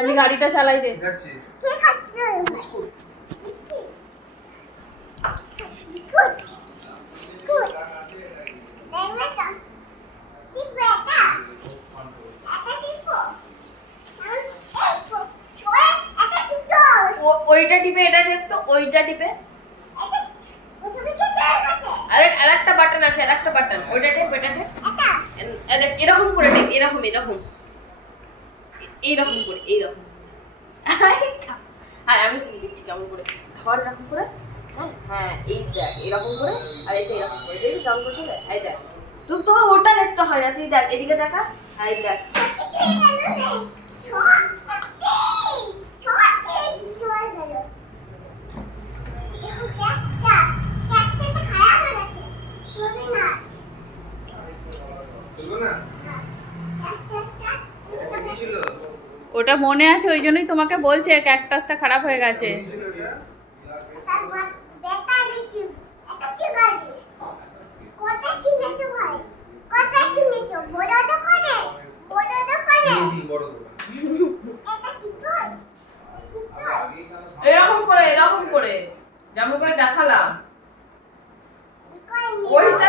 আমি গাড়িটা চালাই দে। ওইটা টিপে এটা দেখতো, ওইটা টিপে আরেকটা বাটন আছে, আরেকটা বাটন, ওইটা টেপ, ওইটা টেপ, এরকম করে টেপ, এরকম এরকম এইরকম করে, এইরকম। হ্যাঁ আমি শিখে দিচ্ছি কেমন করে। ধর এরকম করে, হ্যাঁ এই দেখ এরকম করে, আর এটা এরকম করে, দেখবি কেমন করে চলে। এই দেখ, তোমার ওটা দেখতে হয় না, তুই দেখ এদিকে দেখা, এই দেখ। ওটা মনে আছে, ওই জন্যই তোমাকে বলছে ক্যাকটাসটা খারাপ হয়ে গেছে। এরকম করে, এরকম করে যেমন করে দেখালাম ওইটা